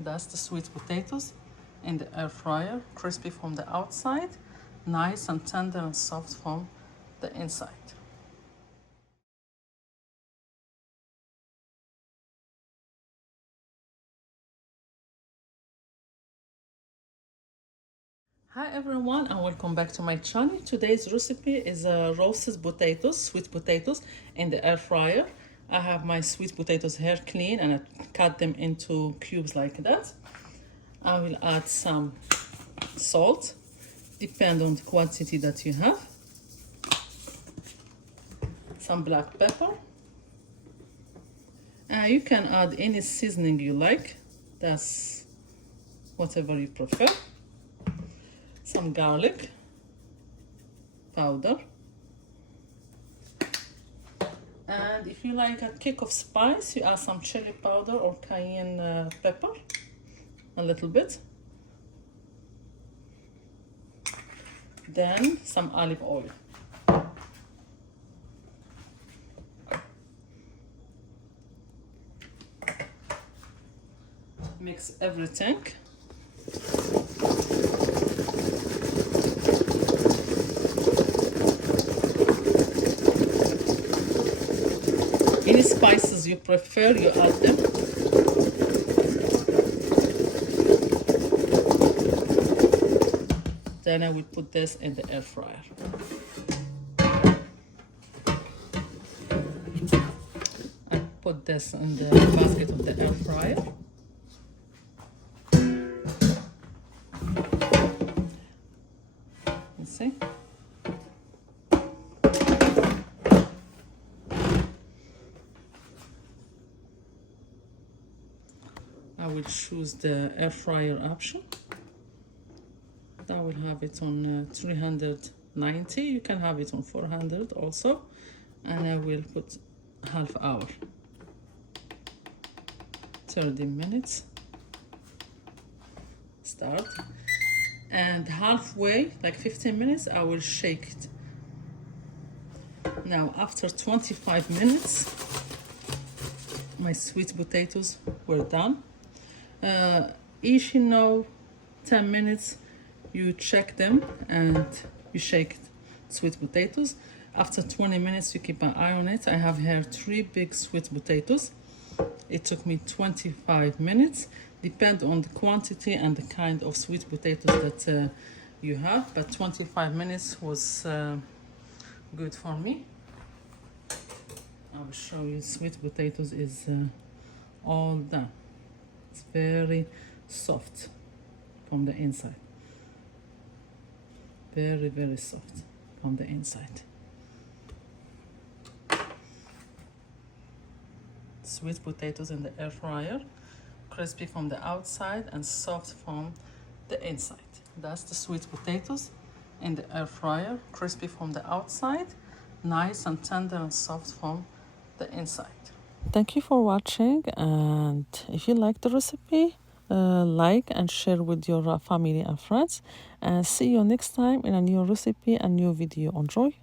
That's the sweet potatoes in the air fryer, crispy from the outside, nice and tender and soft from the inside. Hi everyone and welcome back to my channel. Today's recipe is roasted potatoes, sweet potatoes in the air fryer. I have my sweet potatoes here clean and I cut them into cubes like that. I will add some salt, depend on the quantity that you have. Some black pepper. You can add any seasoning you like. That's whatever you prefer. Some garlic powder. And if you like a kick of spice, you add some chili powder or cayenne pepper, a little bit. Then some olive oil. Mix everything. Any spices you prefer, you add them. Then I will put this in the air fryer. I put this in the basket of the air fryer. You see? I will choose the air fryer option. I will have it on 390. You can have it on 400 also. And I will put half hour, 30 minutes. Start. And halfway, like 15 minutes, I will shake it. Now, after 25 minutes, my sweet potatoes were done. Each 10 minutes you check them and you shake sweet potatoes. After 20 minutes you keep an eye on it. I have here 3 big sweet potatoes. It took me 25 minutes. Depend on the quantity and the kind of sweet potatoes that you have, but 25 minutes was good for me. I will show you. Sweet potatoes is all done. It's very soft from the inside. Very, very soft from the inside. Sweet potatoes in the air fryer, crispy from the outside and soft from the inside. That's the sweet potatoes in the air fryer, crispy from the outside, nice and tender and soft from the inside. Thank you for watching, and if you like the recipe, like and share with your family and friends, and see you next time in a new recipe and new video. Enjoy.